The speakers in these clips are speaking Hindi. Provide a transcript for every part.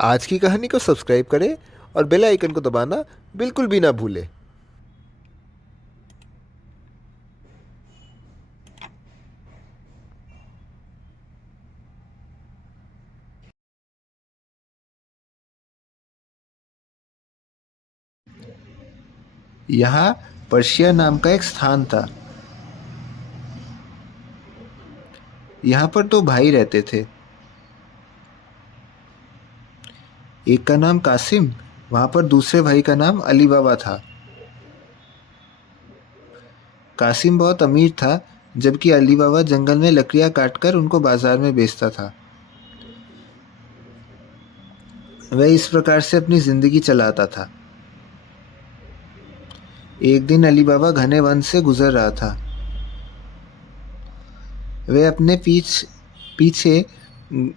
आज की कहानी को सब्सक्राइब करें और बेल आइकन को दबाना बिल्कुल भी ना भूलें। यहाँ पर्शिया नाम का एक स्थान था। यहाँ पर दो भाई रहते थे। एक का नाम कासिम, वहाँ पर दूसरे भाई का नाम अली बाबा था। कासिम बहुत अमीर था, जबकि अली बाबा जंगल में लकड़ियाँ काटकर उनको बाजार में बेचता था। वह इस प्रकार से अपनी जिंदगी चलाता था। एक दिन अली बाबा घने वन से गुजर रहा था। वह अपने पीछे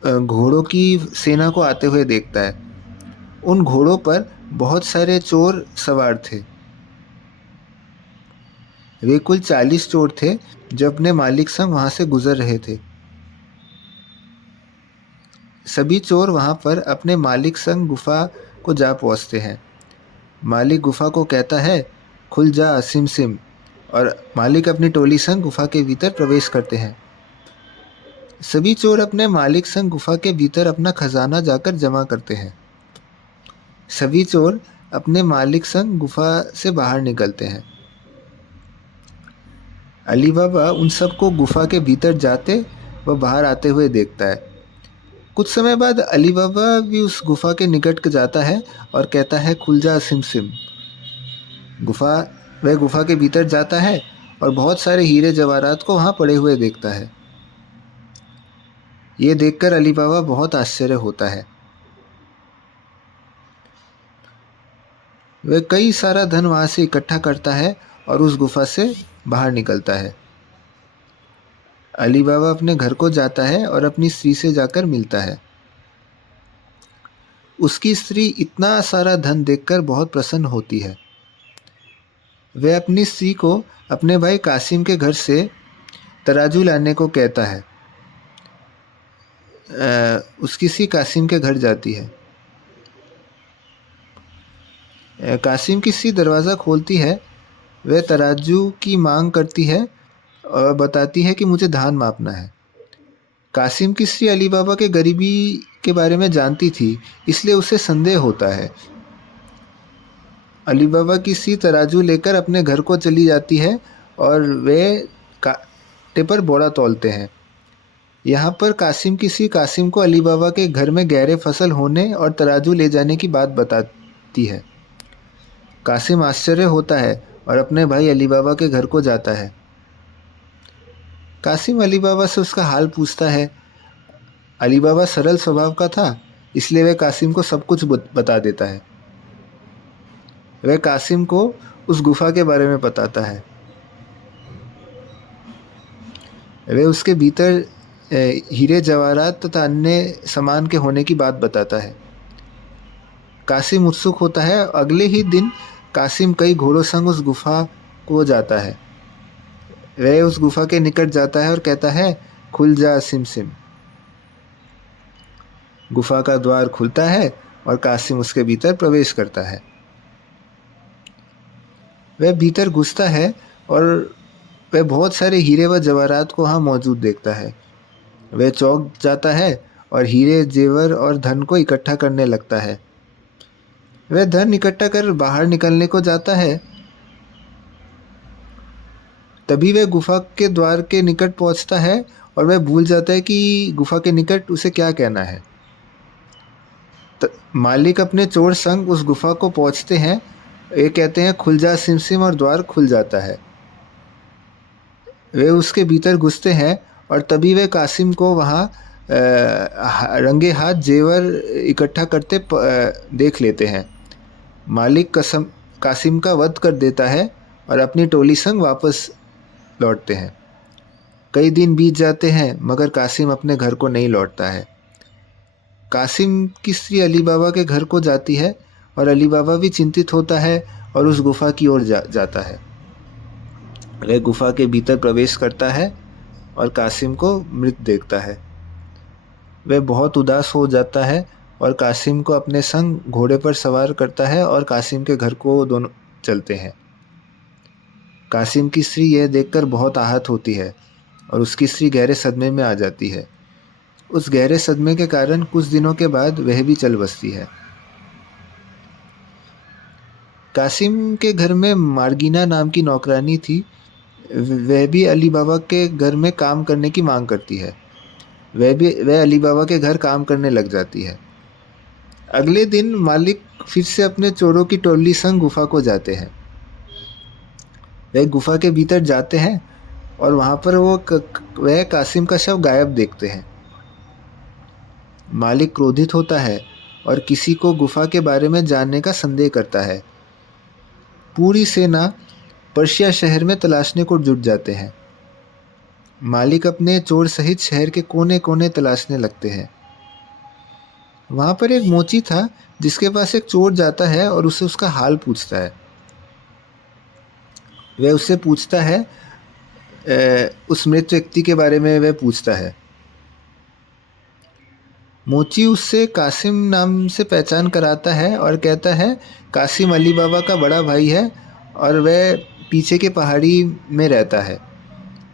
घोड़ों की सेना को आते हुए देखता है। उन घोड़ों पर बहुत सारे चोर सवार थे। वे कुल 40 चोर थे जो अपने मालिक संग वहां से गुजर रहे थे। सभी चोर वहां पर अपने मालिक संग गुफा को जा पहुंचते हैं। मालिक गुफा को कहता है, खुल जा सिम सिम, और मालिक अपनी टोली संग गुफा के भीतर प्रवेश करते हैं। सभी चोर अपने मालिक संग गुफा के भीतर अपना खजाना जाकर जमा करते हैं। सभी चोर अपने मालिक संग गुफा से बाहर निकलते हैं। अली बाबा उन सबको गुफा के भीतर जाते व बाहर आते हुए देखता है। कुछ समय बाद अली बाबा भी उस गुफा के निकट जाता है और कहता है, खुल जा सिम सिम। वह गुफा के भीतर जाता है और बहुत सारे हीरे जवाहरात को वहां पड़े हुए देखता है। ये देखकर अली बाबा बहुत आश्चर्य होता है। वह कई सारा धन वहां से इकट्ठा करता है और उस गुफा से बाहर निकलता है। अली बाबा अपने घर को जाता है और अपनी स्त्री से जाकर मिलता है। उसकी स्त्री इतना सारा धन देखकर बहुत प्रसन्न होती है। वह अपनी स्त्री को अपने भाई कासिम के घर से तराजू लाने को कहता है। उसकी स्त्री कासिम के घर जाती है। कासिम की स्त्री दरवाज़ा खोलती है। वह तराजू की मांग करती है और बताती है कि मुझे धान मापना है। कासिम की स्त्री अली बाबा के गरीबी के बारे में जानती थी, इसलिए उसे संदेह होता है। अली बाबा की स्त्री तराजू लेकर अपने घर को चली जाती है और वे कांटे पर बोरा तौलते हैं। यहाँ पर कासिम की स्त्री कासिम को अली बाबा के घर में गहरे फसल होने और तराजू ले जाने की बात बताती है। कासिम आश्चर्य होता है और अपने भाई अली बाबा के घर को जाता है। कासिम अली बाबा से उसका हाल पूछता है। अली बाबा सरल स्वभाव का था, इसलिए वह कासिम को सब कुछ बता देता है। वह कासिम को उस गुफा के बारे में बताता है। वह उसके भीतर हीरे जवाहरात तथा अन्य सामान के होने की बात बताता है। कासिम उत्सुक होता है। अगले ही दिन कासिम कई घोड़ों संग उस गुफा को जाता है। वह उस गुफा के निकट जाता है और कहता है, खुल जा सिम सिम। गुफा का द्वार खुलता है और कासिम उसके भीतर प्रवेश करता है। वह भीतर घुसता है और वह बहुत सारे हीरे व जवाहरात को वहाँ मौजूद देखता है। वह चौंक जाता है और हीरे जेवर और धन को इकट्ठा करने लगता है। वह धन इकट्ठा कर बाहर निकलने को जाता है। तभी वह गुफा के द्वार के निकट पहुंचता है और वह भूल जाता है कि गुफा के निकट उसे क्या कहना है। मालिक अपने चोर संग उस गुफा को पहुंचते हैं। ये कहते हैं, खुल जा सिम सिम, और द्वार खुल जाता है। वे उसके भीतर घुसते हैं और तभी वे कासिम को वहाँ रंगे हाथ जेवर इकट्ठा करते देख लेते हैं। मालिक कासिम का वध कर देता है और अपनी टोली संग वापस लौटते हैं। कई दिन बीत जाते हैं मगर कासिम अपने घर को नहीं लौटता है। कासिम की स्त्री अली बाबा के घर को जाती है और अली बाबा भी चिंतित होता है और उस गुफा की ओर जाता है। वह गुफा के भीतर प्रवेश करता है और कासिम को मृत देखता है। वह बहुत उदास हो जाता है और कासिम को अपने संग घोड़े पर सवार करता है और कासिम के घर को दोनों चलते हैं। कासिम की स्त्री यह देखकर बहुत आहत होती है और उसकी स्त्री गहरे सदमे में आ जाती है। उस गहरे सदमे के कारण कुछ दिनों के बाद वह भी चल बसती है। कासिम के घर में मार्गिना नाम की नौकरानी थी। वह भी अली बाबा के घर में काम करने की मांग करती है। वह अली बाबा के घर काम करने लग जाती है। अगले दिन मालिक फिर से अपने चोरों की टोली संग गुफा को जाते हैं। वह गुफा के भीतर जाते हैं और वहाँ पर वह कासिम का शव गायब देखते हैं। मालिक क्रोधित होता है और किसी को गुफा के बारे में जानने का संदेह करता है। पूरी सेना पर्शिया शहर में तलाशने को जुट जाते हैं। मालिक अपने चोर सहित शहर के कोने कोने तलाशने लगते हैं। वहाँ पर एक मोची था जिसके पास एक चोर जाता है और उसे उसका हाल पूछता है। वह उससे पूछता है, उस मृत व्यक्ति के बारे में वह पूछता है। मोची उससे कासिम नाम से पहचान कराता है और कहता है कासिम अली बाबा का बड़ा भाई है और वह पीछे के पहाड़ी में रहता है।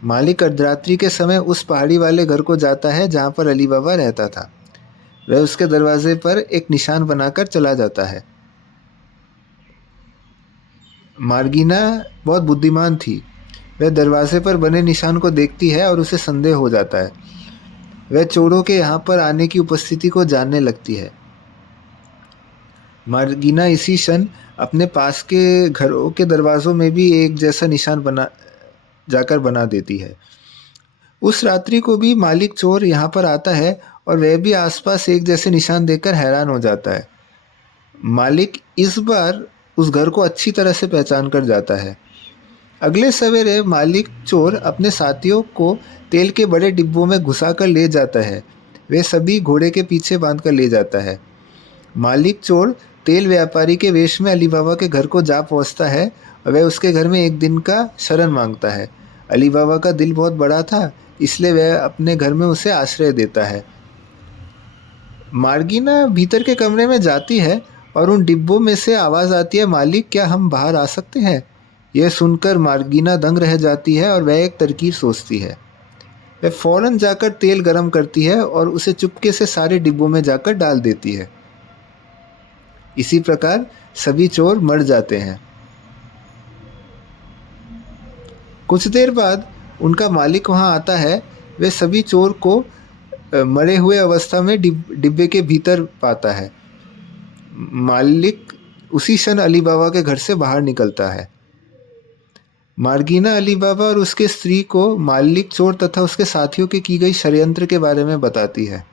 मालिक अर्धरात्रि के समय उस पहाड़ी वाले घर को जाता है जहाँ पर अली बाबा रहता था। वह उसके दरवाजे पर एक निशान बनाकर चला जाता है। मार्गिना बहुत बुद्धिमान थी। वह दरवाजे पर बने निशान को देखती है और उसे संदेह हो जाता है। वह चोरों के यहाँ पर आने की उपस्थिति को जानने लगती है। मार्गिना इसी क्षण अपने पास के घरों के दरवाज़ों में भी एक जैसा निशान बना देती है। उस रात्रि को भी मालिक चोर यहाँ पर आता है और वह भी आसपास एक जैसे निशान देखकर हैरान हो जाता है। मालिक इस बार उस घर को अच्छी तरह से पहचान कर जाता है। अगले सवेरे मालिक चोर अपने साथियों को तेल के बड़े डिब्बों में घुसा कर ले जाता है। वे सभी घोड़े के पीछे बांध कर ले जाता है। मालिक चोर तेल व्यापारी के वेश में अली बाबा के घर को जा पहुंचता है और वह उसके घर में एक दिन का शरण मांगता है। अली बाबा का दिल बहुत बड़ा था, इसलिए वह अपने घर में उसे आश्रय देता है। मार्गिना भीतर के कमरे में जाती है और उन डिब्बों में से आवाज़ आती है, मालिक क्या हम बाहर आ सकते हैं? यह सुनकर मार्गिना दंग रह जाती है और वह एक तरकीब सोचती है। वह फौरन जाकर तेल गरम करती है और उसे चुपके से सारे डिब्बों में जाकर डाल देती है। इसी प्रकार सभी चोर मर जाते हैं। कुछ देर बाद उनका मालिक वहां आता है। वह सभी चोर को मरे हुए अवस्था में डिब्बे के भीतर पाता है। मालिक उसी क्षण अली बाबा के घर से बाहर निकलता है। मार्गिना अली बाबा और उसके स्त्री को मालिक चोर तथा उसके साथियों के की गई षड्यंत्र के बारे में बताती है।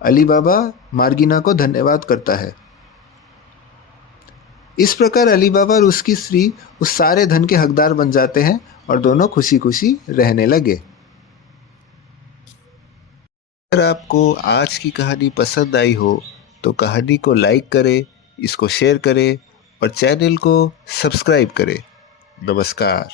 अली बाबा मार्गिना को धन्यवाद करता है। इस प्रकार अली बाबा और उसकी स्त्री उस सारे धन के हकदार बन जाते हैं और दोनों खुशी खुशी रहने लगे। अगर आपको आज की कहानी पसंद आई हो तो कहानी को लाइक करें, इसको शेयर करें और चैनल को सब्सक्राइब करें। नमस्कार।